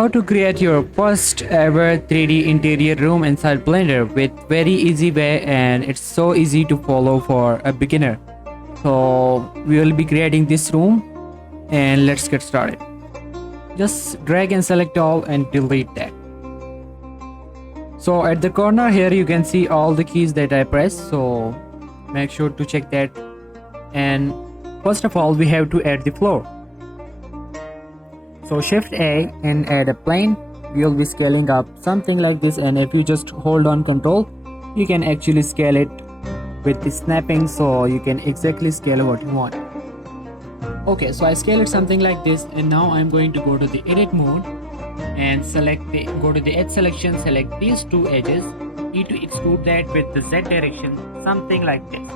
How to create your first ever 3D interior room inside Blender with very easy way, and it's so easy to follow for a beginner. So we will be creating this room, and let's get started. Just drag and select all and delete that. So at the corner here you can see all the keys that I pressed, so make sure to check that. And first of all we have to add the floor. So shift A and add a plane. We will be scaling up something like this, and if you just hold on control you can actually scale it with the snapping, so you can exactly scale what you want. Okay, so I scale it something like this, and now I'm going to go to the edit mode and go to the edge selection, select these two edges, need to extrude that with the Z direction, something like this.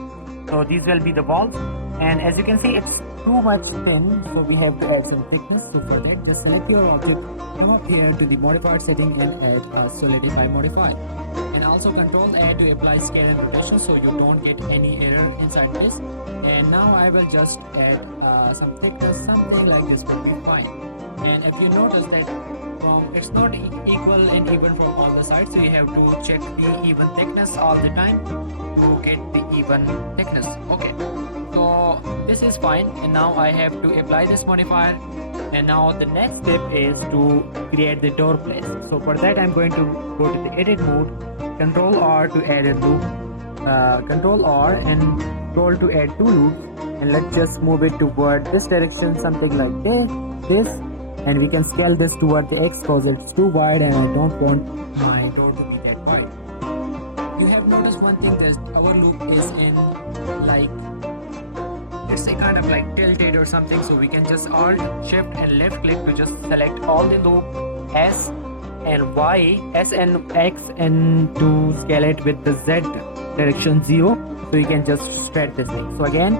So these will be the walls, and as you can see it's too much thin, so we have to add some thickness. So for that just select your object, come up here to the modifier setting and add a solidify modifier, and also control A to apply scale and rotation so you don't get any error inside this. And now I will just add some thickness, something like this will be fine. And if you notice that it's not equal and even from all the sides, so you have to check the even thickness all the time to get the even thickness. Okay, so this is fine, and now I have to apply this modifier. And now the next step is to create the door place. So for that I'm going to go to the edit mode, control R to add a loop, control R and scroll to add two loops, and let's just move it toward this direction, something like this, and we can scale this toward the X because it's too wide and I don't want my door to be that wide. You have noticed one thing, that our loop is in like, it's a kind of like tilted or something, so we can just Alt, Shift and left click to just select all the loop S and Y, S and X, and to scale it with the Z direction 0, so you can just stretch this thing. So again,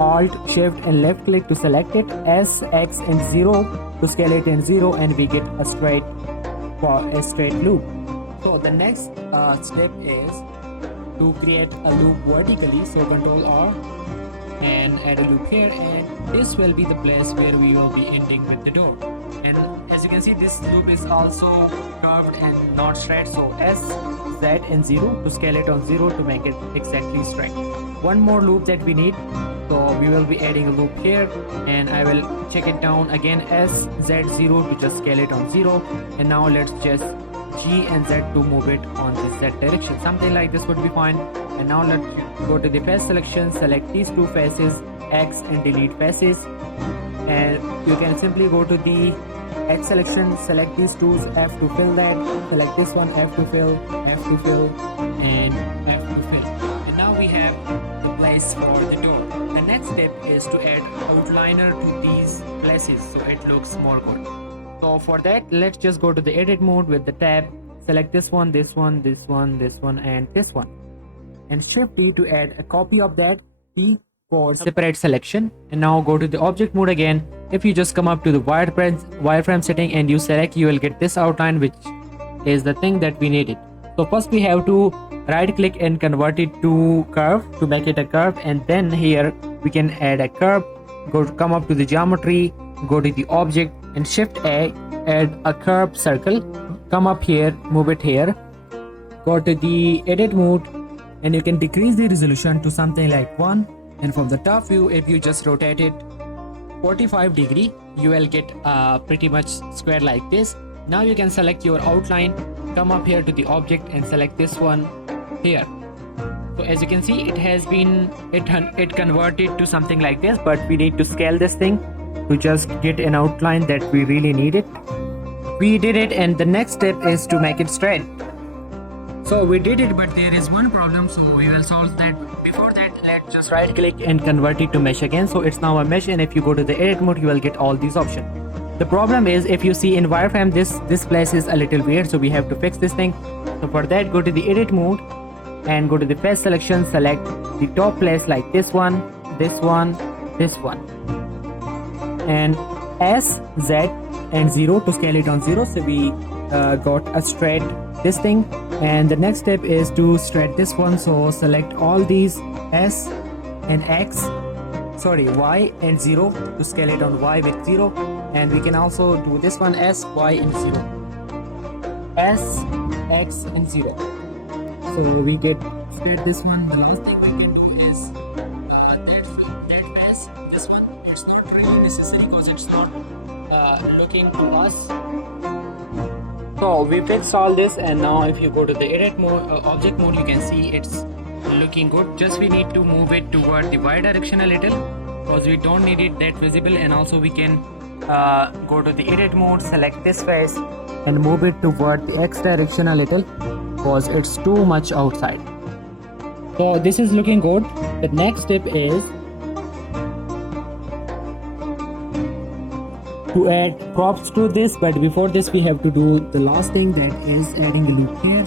Alt, Shift and left click to select it, S, X and 0 to scale it in 0, and we get a straight loop. So the next step is to create a loop vertically, so control R and add a loop here, and this will be the place where we will be ending with the door. And as you can see, this loop is also curved and not straight, so S, Z and 0 to scale it on 0 to make it exactly straight. One more loop that we need, so we will be adding a loop here, and I will check it down again, S, Z, 0 to just scale it on 0. And now let's just G and Z to move it on the Z direction, something like this would be fine. And now let's go to the face selection, select these two faces, X and delete faces, and you can simply go to the edge selection, select these two, F to fill that, select this one, F to fill, and F to fill. And now we have the place for the door. The next step is to add outliner to these places so it looks more good. So for that let's just go to the edit mode with the tab, select this one, this one, this one, this one and this one, and shift D to add a copy of that P for separate selection. And now go to the object mode again. If you just come up to the wireframe setting and you select, you will get this outline, which is the thing that we needed. So first we have to right click and convert it to curve to make it a curve, and then here we can add a curve. Come up to the geometry, go to the object and shift A, add a curved circle, come up here, move it here, go to the edit mode, and you can decrease the resolution to something like 1, and from the top view if you just rotate it 45 degree you will get pretty much square like this. Now you can select your outline, come up here to the object and select this one here. So as you can see, it has been it converted to something like this, but we need to scale this thing to just get an outline that we really needed. We did it, and the next step is to make it straight. So we did it, but there is one problem, so we will solve that. Before that, let's just right click and convert it to mesh again, so it's now a mesh, and if you go to the edit mode you will get all these options. The problem is, if you see in wireframe, this place is a little weird, so we have to fix this thing. So for that, go to the edit mode and go to the face selection, select the top place like this one, this one, this one, and S, Z and 0 to scale it on 0, so we got a straight this thing. And the next step is to straight this one, so select all these S and X, sorry, Y and 0 to scale it on Y with 0, And we can also do this one S, Y, and 0. S, X, and 0. So we get spread this one. The last thing we can do is that pass this one. It's not really necessary because it's not looking to us. So we fixed all this, and now if you go to the edit mode, object mode, you can see it's looking good. Just we need to move it toward the Y direction a little because we don't need it that visible. And also we can go to the edit mode, select this face and move it toward the X direction a little because it's too much outside. So this is looking good. The next step is to add props to this, but before this we have to do the last thing, that is adding a loop here,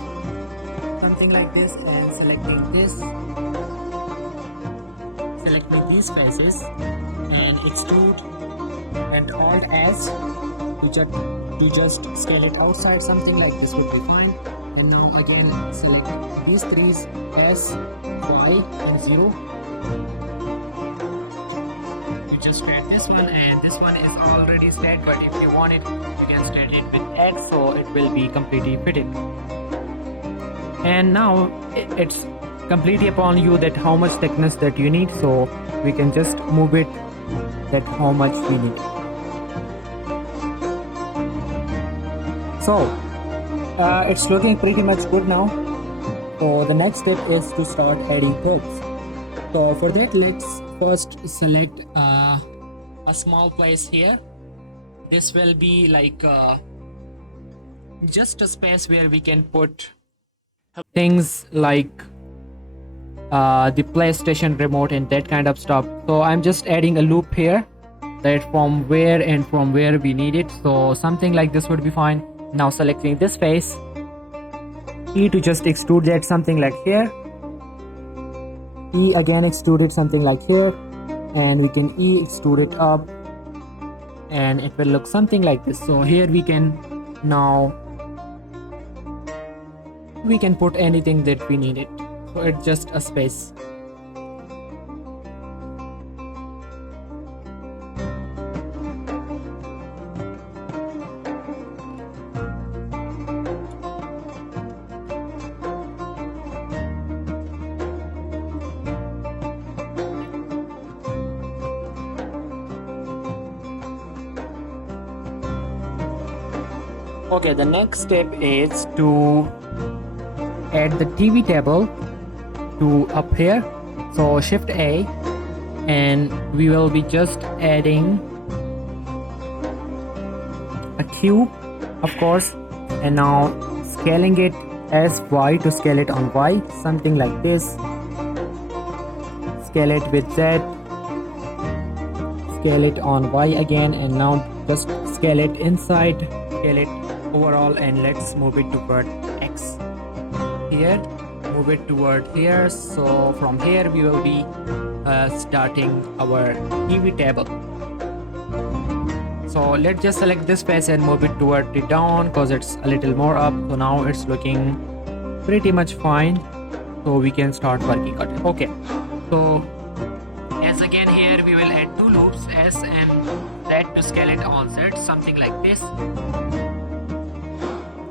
something like this, and selecting this, selecting these faces and extrude and Alt S to just scale it outside. Something like this would be fine. And now again select these three, S, Y, and 0. You just set this one, and this one is already set, but if you want it you can set it with X, so it will be completely fitted. And now it's completely upon you that how much thickness that you need, so we can just move it that how much we need. So it's looking pretty much good now. So the next step is to start adding props. So for that, let's first select a small place here. This will be like just a space where we can put things like the PlayStation remote and that kind of stuff. So I'm just adding a loop here, that from where and from where we need it. So something like this would be fine. Now selecting this face, E to just extrude that something like here, E again extrude it something like here, and we can E extrude it up and it will look something like this. So here we can now put anything that we need it. So it's just a space. Okay, the next step is to add the TV table to up here. So Shift A, and we will be just adding a cube, of course, and now scaling it as Y to scale it on Y, something like this. Scale it with Z, scale it on Y again, and now just scale it inside, scale it overall, and let's move it toward X here, move it toward here. So from here we will be starting our TV table. So let's just select this face and move it toward the down because it's a little more up. So now it's looking pretty much fine, so we can start working on it. Okay, so as again here we will add two loops, S and Z, to scale it on Z, something like this.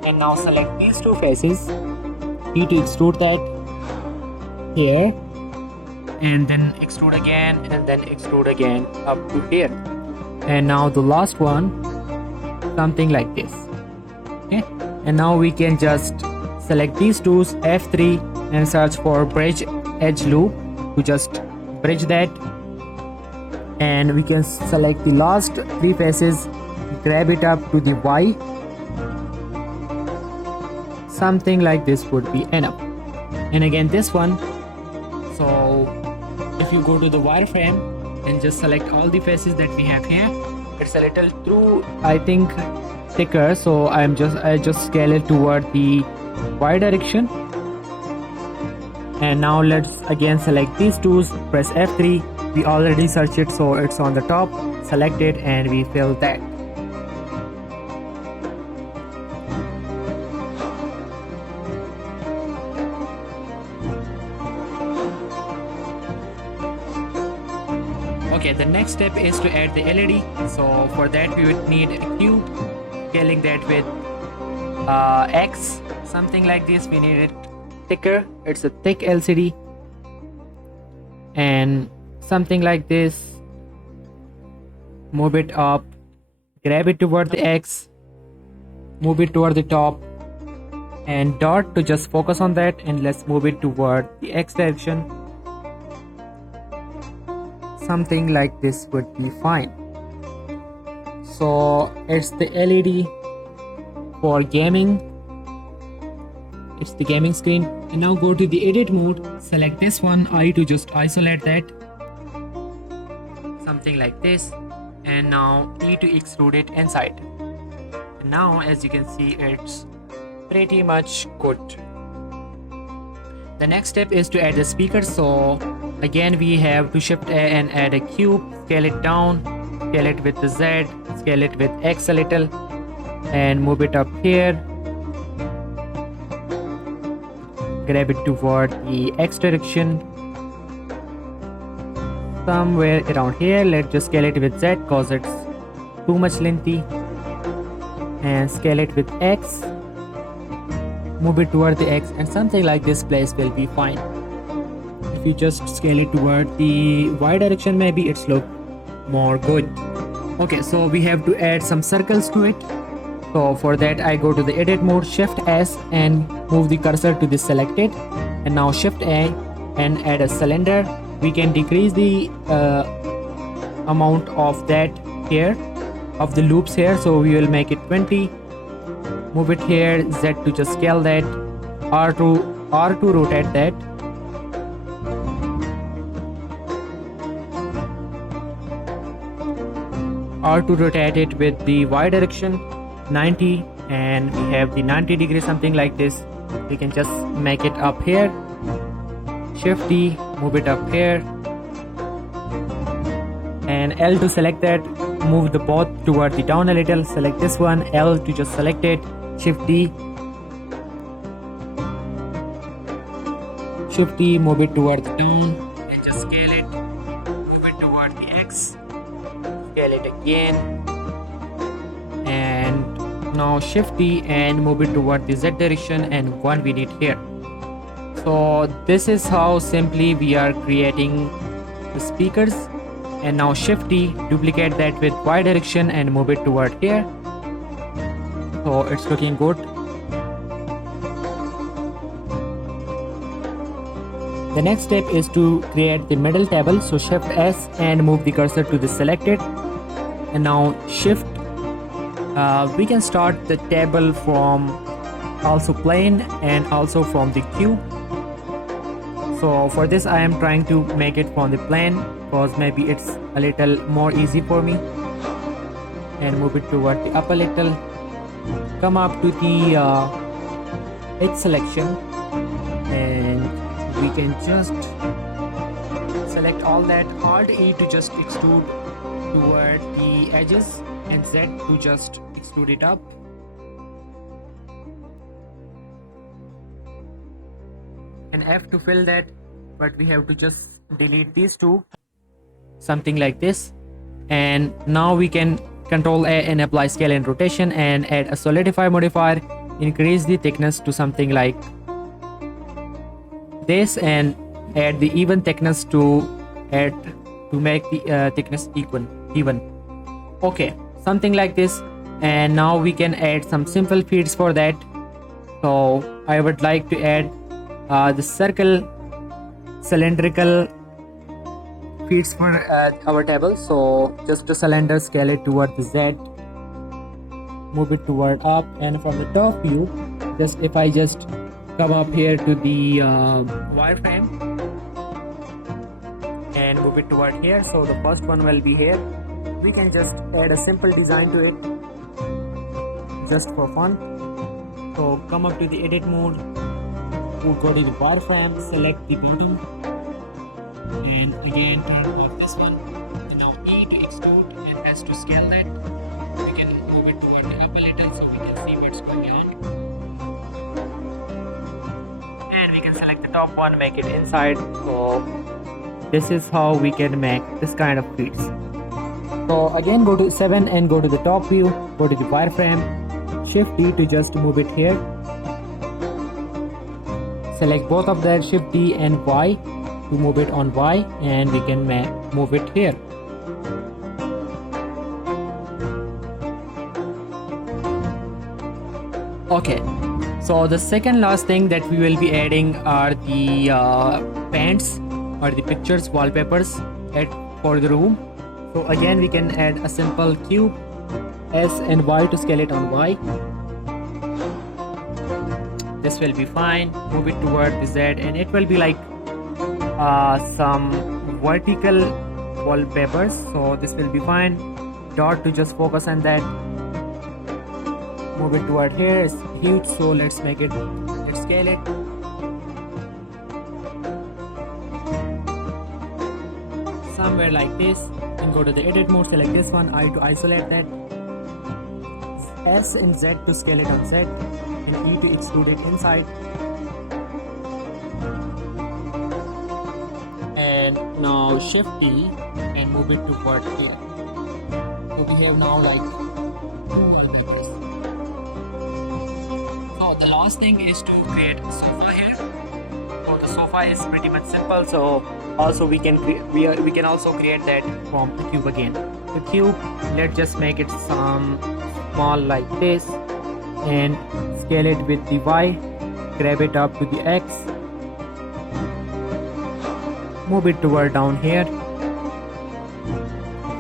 And now select these two faces, E to extrude that here, and then extrude again, and then extrude again up to here. And now the last one, something like this. Okay, and now we can just select these two, F3, and search for bridge edge loop to just bridge that. And we can select the last three faces, grab it up to the Y, something like this would be enough. And again this one, so if you go to the wireframe and just select all the faces that we have here, it's a little through, I think, thicker, so I just scale it toward the Y direction. And now let's again select these two, press F3, we already searched it, so it's on the top, select it, and we fill that. Okay, the next step is to add the LED. So for that we would need a cube, scaling that with X, something like this. We need it thicker. It's a thick LCD, and something like this. Move it up, grab it toward the X, move it toward the top, and dot to just focus on that, and let's move it toward the X direction. Something like this would be fine. So it's the LED for gaming. It's the gaming screen. And now go to the edit mode, select this one, I to just isolate that. Something like this. And now E to extrude it inside. And now as you can see, it's pretty much good. The next step is to add the speakers. So again we have to shift A and add a cube, scale it down, scale it with the Z, scale it with X a little, and move it up here. Grab it toward the X direction. Somewhere around here. Let's just scale it with Z cause it's too much lengthy. And scale it with X. Move it toward the X, and something like this place will be fine. If you just scale it toward the Y direction, maybe it's look more good. Okay, so we have to add some circles to it. So for that I go to the edit mode, shift S and move the cursor to the selected, and now shift A and add a cylinder. We can decrease the amount of that here, of the loops here, so we will make it 20. Move it here, Z to just scale that, R to rotate that. R to rotate it with the Y direction, 90, and we have the 90 degree, something like this. We can just make it up here. Shift D, move it up here, and L to select that. Move the both toward the down a little. Select this one, L to just select it. Shift D, Shift D, move it toward the down, and just scale it. Move it toward the X. Scale it again, and now Shift D and move it toward the Z direction, and one we need here. So this is how simply we are creating the speakers. And now Shift D, duplicate that with Y direction and move it toward here. So it's looking good. The next step is to create the middle table. So Shift S and move the cursor to the selected. And now Shift, we can start the table from also plane and also from the cube. So for this I am trying to make it from the plane because maybe it's a little more easy for me. And move it toward the up a little. Come up to the edge selection, and we can just select all that. Alt E to just extrude toward the edges, and Z to just extrude it up. And F to fill that, but we have to just delete these two, something like this. And now we can Control A and apply scale and rotation, and add a solidify modifier. Increase the thickness to something like this, and add the even thickness to make the thickness even. Okay, something like this. And now we can add some simple feeds for that. So I would like to add the circle cylindrical feeds for our table. So just a cylinder, scale it toward the Z, move it toward up, and from the top view, just if I just come up here to the wireframe and move it toward here, so the first one will be here. We can just add a simple design to it just for fun. So come up to the edit mode, go to the bar frame, select the bottom, and again turn off this one. And now E to extrude and S to scale that. We can move it toward the up a little so we can see what's going on. And we can select the top one, make it inside. So this is how we can make this kind of feeds. So again, go to 7 and go to the top view, go to the wireframe, shift D to just move it here. Select both of that, shift D and Y to move it on Y, and we can move it here. Okay, so the second last thing that we will be adding are the paints or the pictures, wallpapers for the room. So again, we can add a simple cube, S and Y to scale it on Y. This will be fine. Move it toward the Z, and it will be like some vertical wallpapers. So this will be fine. Dot to just focus on that. Move it toward here. It's huge, so let's scale it. Somewhere like this, and go to the edit mode, select this one, I to isolate that, S and Z to scale it on Z, and E to extrude it inside. And now shift E and move it toward here. So we have now like wallpapers. So the last thing is to create sofa here. So the sofa is pretty much simple. So also we can also create that from the cube again. The cube, let's just make it some small like this, and scale it with the Y, grab it up to the X, move it toward down here.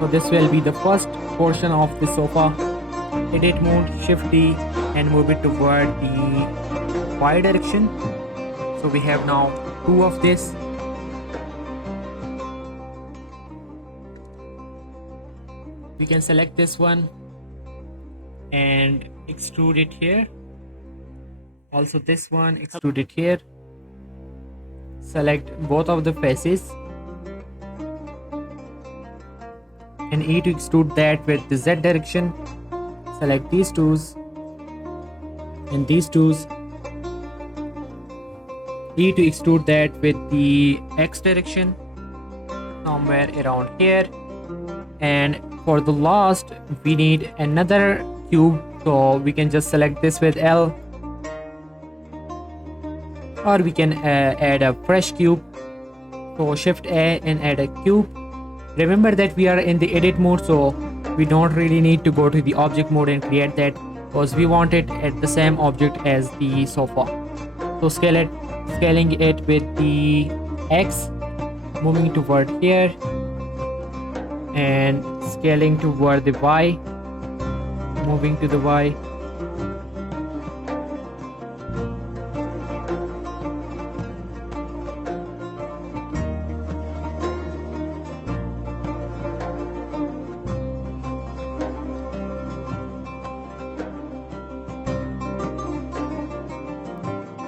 So this will be the first portion of the sofa. Edit mode, shift D and move it toward the Y direction. So we have now 2 of this. We can select this one and extrude it here. Also this one, extrude it here. Select both of the faces and E to extrude that with the Z direction. Select these twos and these twos. E to extrude that with the X direction somewhere around here. And for the last, we need another cube, so we can just select this with L, or we can add a fresh cube. So shift A and add a cube. Remember that we are in the edit mode, so we don't really need to go to the object mode and create that, because we want it at the same object as the sofa. So scaling it with the X, moving toward here, and scaling toward the Y, moving to the Y.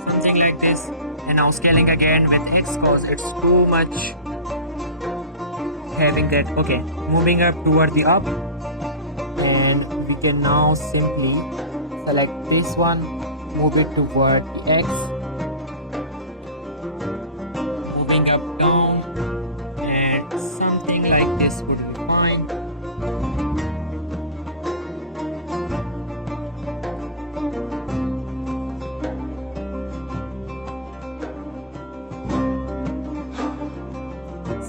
Something like this. And now scaling again with X, cause it's too much having that. Okay, moving up toward the up, and we can now simply select this one, move it toward the X, moving up down, and something like this would be fine.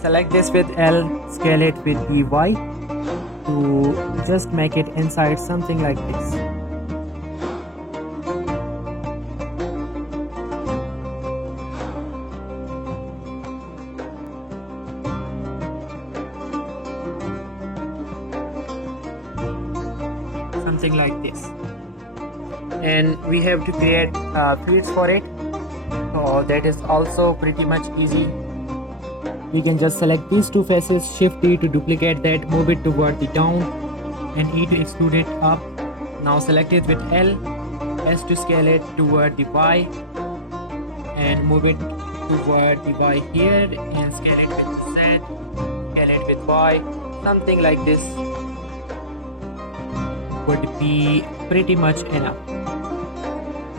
Select this with L, scale it with the Y to just make it inside something like this. Something like this. And we have to create fields for it. So that is also pretty much easy. We can just select these 2 faces, shift E to duplicate that, move it toward the down, and E to extrude it up. Now select it with L, S to scale it toward the Y, and move it toward the Y here, and scale it with Z, scale it with Y. Something like this would be pretty much enough.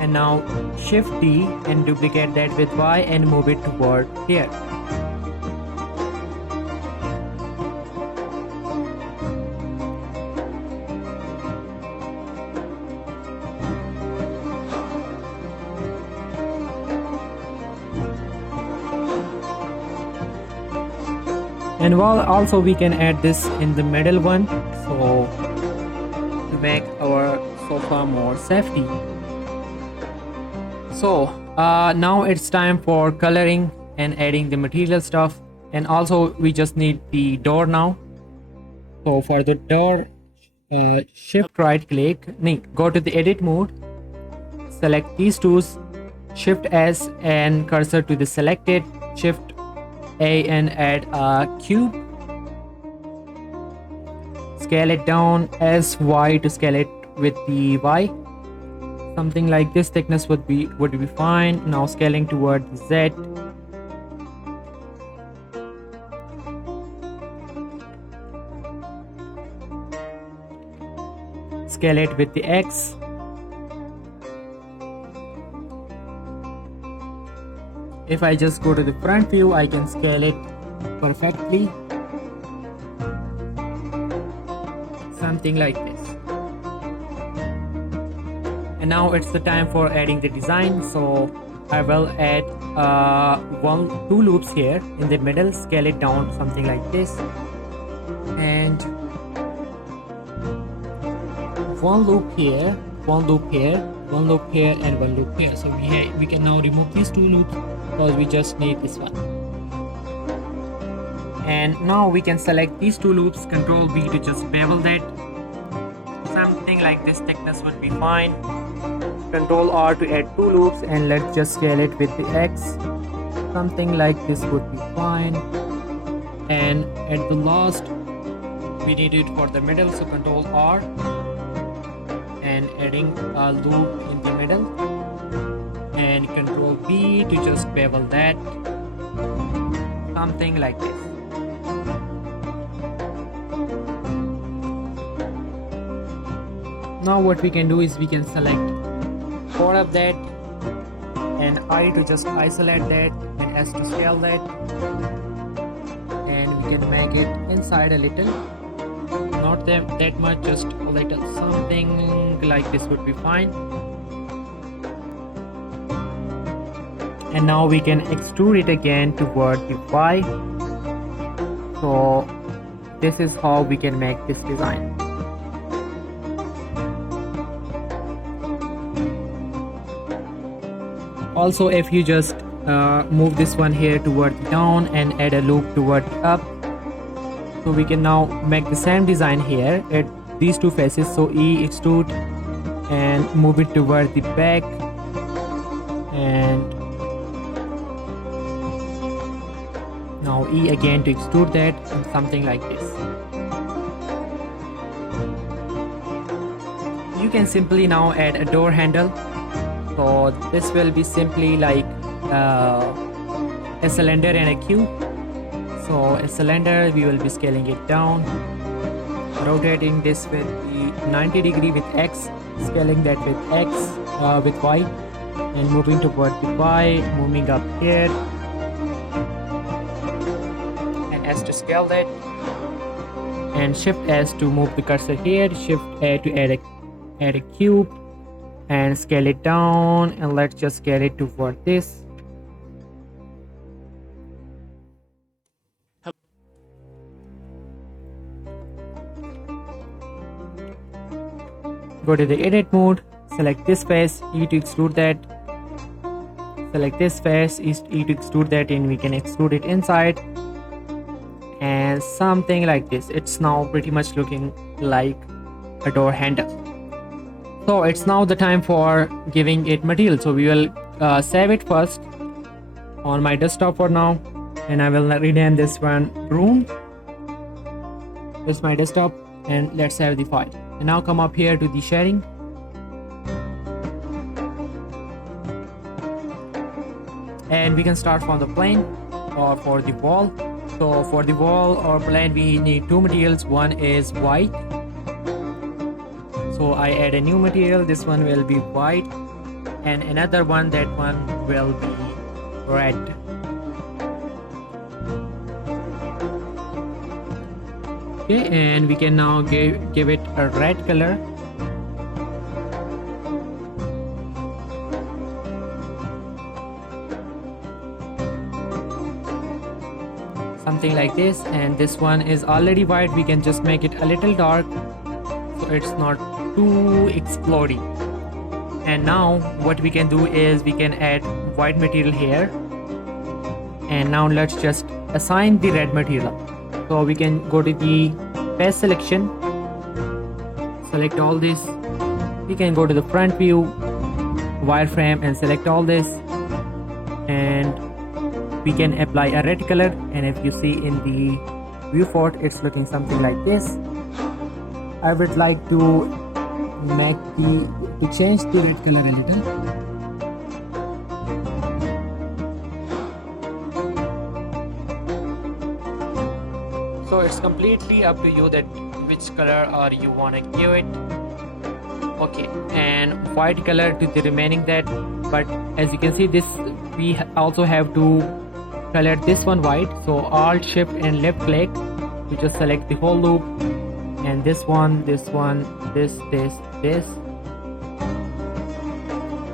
And now shift D and duplicate that with Y and move it toward here. And while also we can add this in the middle one, so to make our sofa more safety. So now it's time for coloring and adding the material stuff. And also we just need the door now. So for the door, shift right click, go to the edit mode, select these tools, shift S and cursor to the selected, shift A and add a cube, scale it down, SY to scale it with the Y. Something like this thickness would be fine. Now scaling toward Z, scale it with the X. If I just go to the front view, I can scale it perfectly. Something like this. And now it's the time for adding the design. So I will add two loops here in the middle, scale it down something like this, and one loop here, one loop here, one loop here, and one loop here. So we can now remove these two loops because we just need this one. And now we can select these two loops, Control B to just bevel that. Something like this thickness would be fine. Control R to add two loops, and let's just scale it with the X. Something like this would be fine. And at the last, we need it for the middle, so Control R and adding a loop in the middle, and Control B to just bevel that. Something like this. Now what we can do is we can select 4 of that, and I to just isolate that, and S to scale that, and we can make it inside a little, not that much, just a little. Something like this would be fine. And now we can extrude it again toward the Y. So this is how we can make this design. Also, if you just move this one here toward down and add a loop toward up, so we can now make the same design here at these two faces. So E extrude and move it toward the back, and now E again to extrude that, and something like this. You can simply now add a door handle. So this will be simply like a cylinder and a cube. So a cylinder, we will be scaling it down, rotating this with the 90 degree with X, scaling that with X, with Y, and moving toward the Y, moving up here, and S to scale that, and Shift S to move the cursor here, Shift A to add a cube, and scale it down, and let's just scale it toward this. Go to the edit mode, select this face, E to extrude that, select this face, E to extrude that, and we can extrude it inside, and something like this. It's now pretty much looking like a door handle. So it's now the time for giving it material. So we will save it first on my desktop for now, and I will rename this one room. This is my desktop, and let's save the file. And now come up here to the sharing, and we can start from the plane or for the wall. So for the wall or plane, we need two materials. One is white, so I add a new material. This one will be white, and another one, that one will be red. Okay, and we can now give it a red color. something like this, and this one is already white. We can just make it a little dark so it's not too exploding. And now what we can do is we can add white material here, and now let's just assign the red material. So we can go to the face selection, select all this. We can go to the front view, wireframe, and select all this, and we can apply a red color. And if you see in the viewport, it's looking something like this. I would like to change the red color a little. So it's completely up to you that which color or you want to give it. Okay, and white color to the remaining that. But as you can see, this we also have to color this one white. So Alt Shift and left click to just select the whole loop, and this one, this,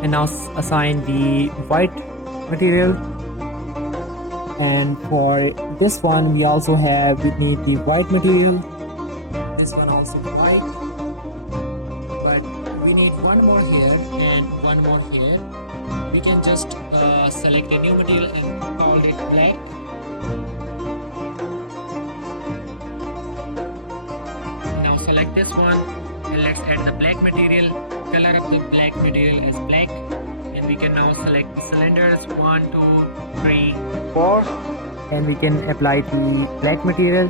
and now assign the white material. And for this one we also need the white material. This one also white, but we need one more here and one more here. We can just select a new material and call it black. Now select this one and let's add the black material. Color of the black material is black, and we can now select the cylinders 1, 2, 3, 4, and we can apply the black material.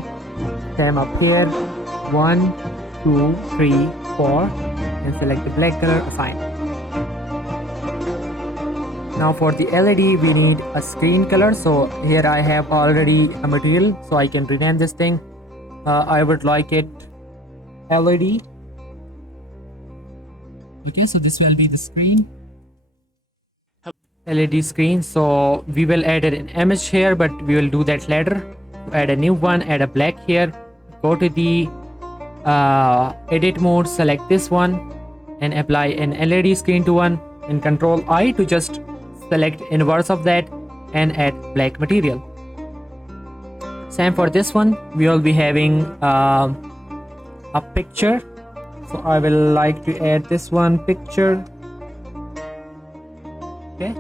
Same up here, 1, 2, 3, 4, and select the black color, assign. Now for the LED we need a screen color. So here I have already a material, so I can rename this thing. I would like it LED. Okay, so this will be the screen, LED screen. So we will add an image here, but we will do that later. Add a new one, add a black here, go to the edit mode, select this one and apply an LED screen to one, and Control I to just select inverse of that and add black material. Same for this one, we will be having a picture. So I will like to add this one, picture. Okay,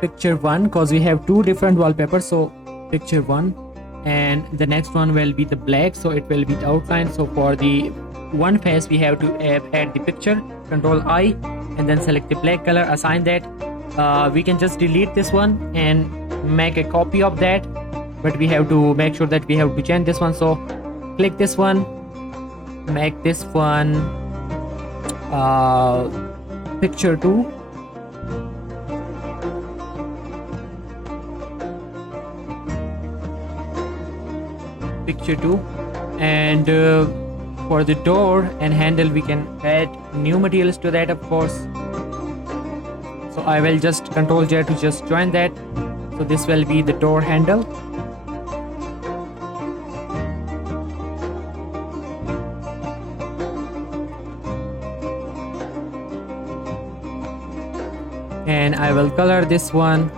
picture 1, because we have two different wallpapers. So picture 1, and the next one will be the black, so it will be the outline. So for the one face we have to add the picture. Control I and then select the black color, assign that. We can just delete this one and make a copy of that, but we have to make sure that we have to change this one. So click this one, make this one picture 2, and for the door and handle we can add new materials to that, of course. So I will just Control J to just join that. So this will be the door handle. And I will color this one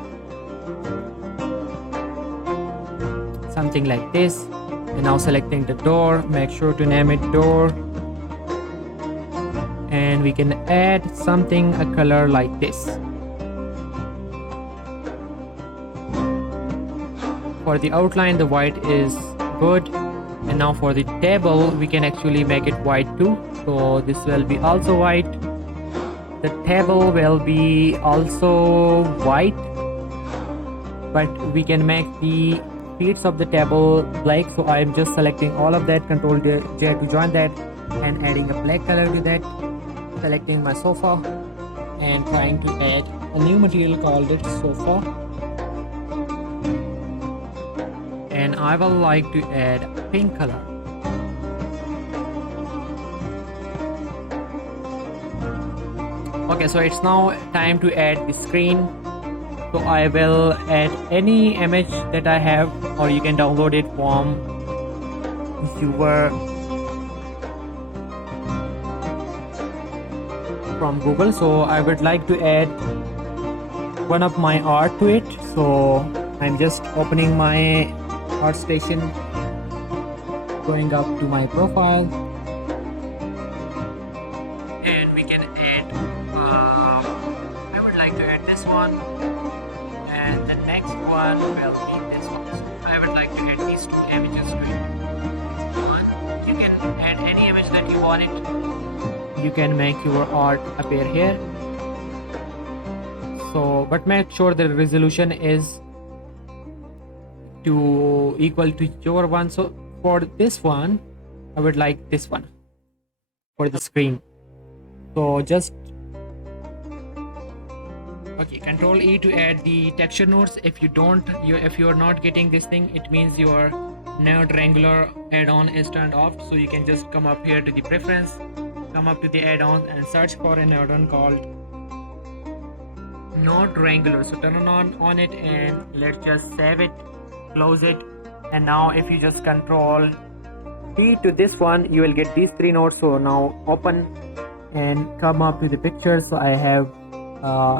something like this. And now selecting the door, make sure to name it door, and we can add something, a color like this. For the outline, the white is good. And now for the table, we can actually make it white too. So this will be also white. The table will be also white, but we can make the feet of the table black. So I'm just selecting all of that, Control J to join that, and adding a black color to that. Selecting my sofa and trying to add a new material called it sofa, and I will like to add a pink color. Okay, so it's now time to add the screen. So I will add any image that I have, or you can download it from from Google. So I would like to add one of my art to it. So I'm just opening my art station, going up to my profile, and we can add I would like to add this one, and the next one will be this one. So I would like to add these two images to it. One, you can add any image that you want it. You can make your art appear here. So but make sure the resolution is to equal to your one. So for this one I would like this one for the screen. So just okay, control E to add the texture nodes. If you are not getting this thing, it means your node wrangler add-on is turned off. So you can just come up here to the preference, come up to the add-on and search for an add-on called node wrangler. So turn on it, and let's just save it, close it. And now if you just control T to this one, you will get these three nodes. So now open and come up to the picture. So I have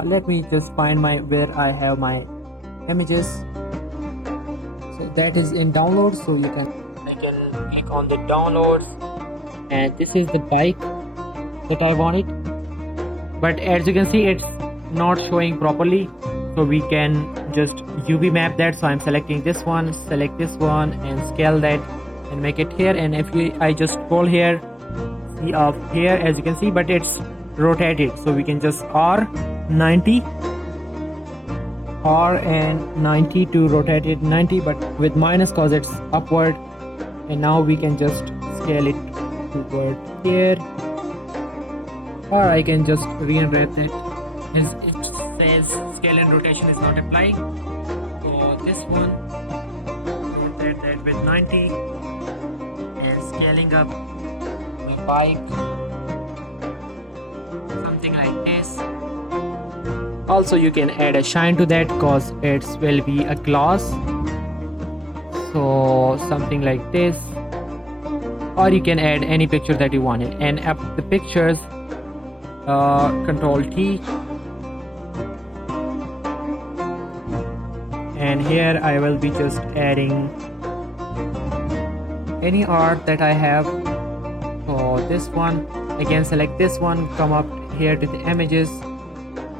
let me just find where I have my images. So that is in download. So I can click on the downloads, and this is the bike that I wanted, but as you can see it's not showing properly. So we can just UV map that. So I'm selecting this one, select this one and scale that and make it here. And if I just scroll here, see up here, as you can see, but it's rotated. So we can just R and 90 to rotate it 90, but with minus cause it's upward. And now we can just scale it toward here, or I can just re-enrate it as it says scale and rotation is not applying. So this one, rotate that with 90 and scaling up my bike, something like this. Also you can add a shine to that cause it will be a gloss. So something like this, or you can add any picture that you wanted. And up the pictures, control T, and here I will be just adding any art that I have. So this one, again select this one, come up here to the images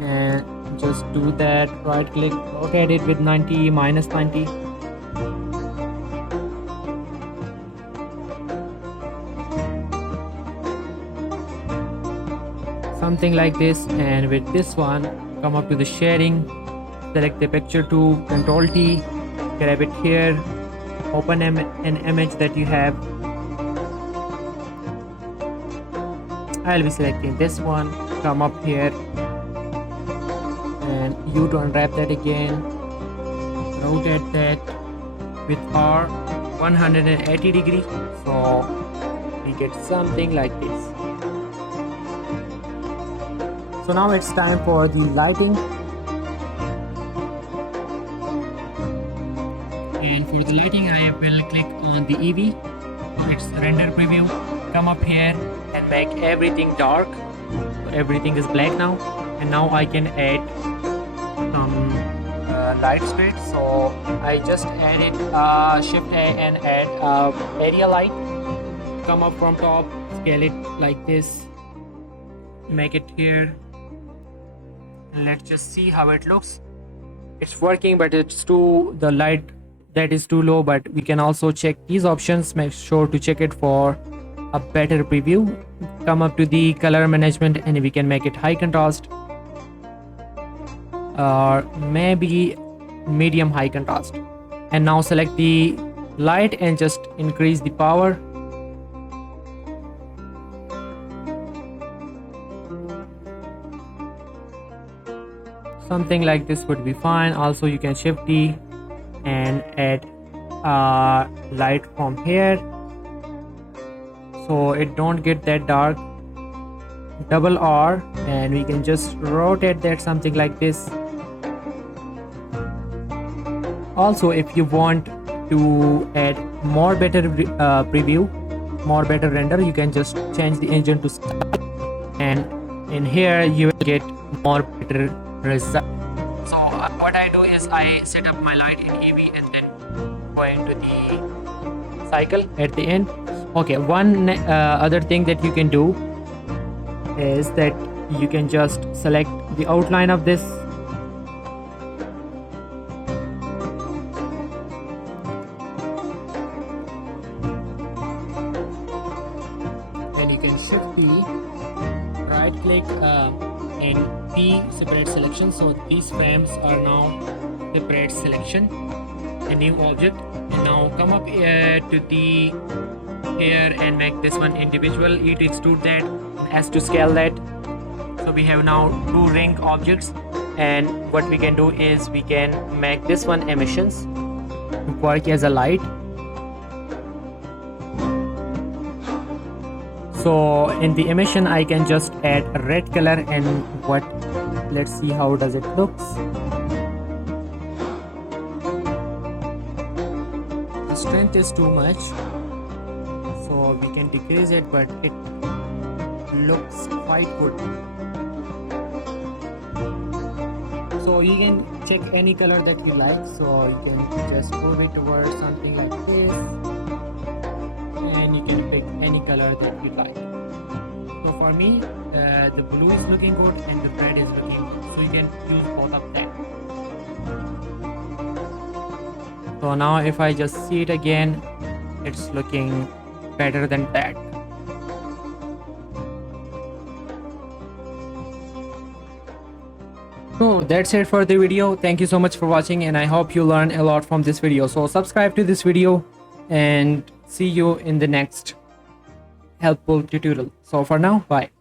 and just do that, right click, rotate it with 90, minus 90. Something like this. And with this one, come up to the shading, select the picture to control T, grab it here, open an image that you have. I'll be selecting this one, come up here and you to unwrap that again, rotate that with R 180 degree. So we get something like this. So now it's time for the lighting. And for the lighting I will click on the EV, so it's render preview, come up here and make everything dark. So everything is black now, and now I can add some light speed. So I just added shift A and add area light, come up from top, scale it like this, make it here, and let's just see how it looks. It's working, but it's too, the light that is too low. But we can also check these options, make sure to check it for a better preview. Come up to the color management and we can make it high contrast, or maybe medium high contrast. And now select the light and just increase the power. Something like this would be fine. Also you can shift D and add light from here so it don't get that dark. Double R and we can just rotate that, something like this. Also if you want to add more better preview, more better render, you can just change the engine to style, and in here you will get more better result. So what I do is I set up my light in EV, and then going to the cycle at the end. Okay, one other thing that you can do is that you can just select the outline of this, then you can shift the right click and P separate selection, so these frames are now separate selection, a new object. And now come up to the here and make this one individual. E to extrude that, S to scale that. So we have now two ring objects, and what we can do is we can make this one emissions work as a light. So in the emission I can just add a red color, and let's see how does it looks. The strength is too much, so we can decrease it, but it looks quite good. So you can check any color that you like, so you can just move it towards something like this, and you can pick any color that you like. So for me the blue is looking good and the red is looking good, so you can use both of them. So now if I just see it again, it's looking better than that. So that's it for the video. Thank you so much for watching, and I hope you learned a lot from this video. So subscribe to this video and see you in the next helpful tutorial. So for now, bye.